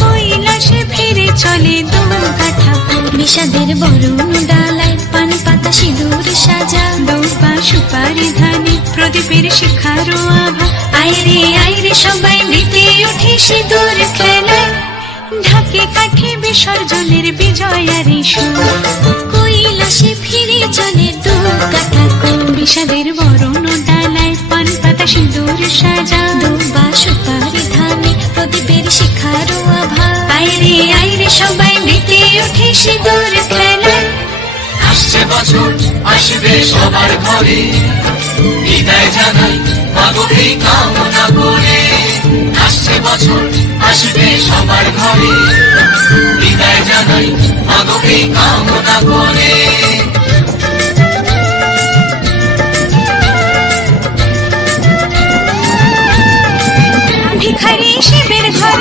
কৈলাসে ফিরে চলে দোকাঠা বিষাদের বরণ ডালায় পান পাতা সিঁদুর সাজা দৌপা সুপারি ধানে প্রদীপের শিখারো আভা আইরে সবাই মেতে উঠে সিঁদুর খেলায় ঢাকে কাঠে বিসর্জনের বিজয়ারি সুর কৈলাসে ফিরে চলে দোকাঠা বিষাদের বরণ ডালায় পান পাতা সিঁদুর সাজা দৌপা সুপারি ধানে প্রদীপের শিখারো আভা আইরে সবাই মেতে উঠে সিঁদুর খেলায় আসছে বছর আসবে সবার ঘরে বিদায় জানাই মাগোকে কামনা করে আসছে বছর আসবে সবার ঘরে বিদায় জানাই মাগোকে কামনা করে ভিখারি শিবের ঘরে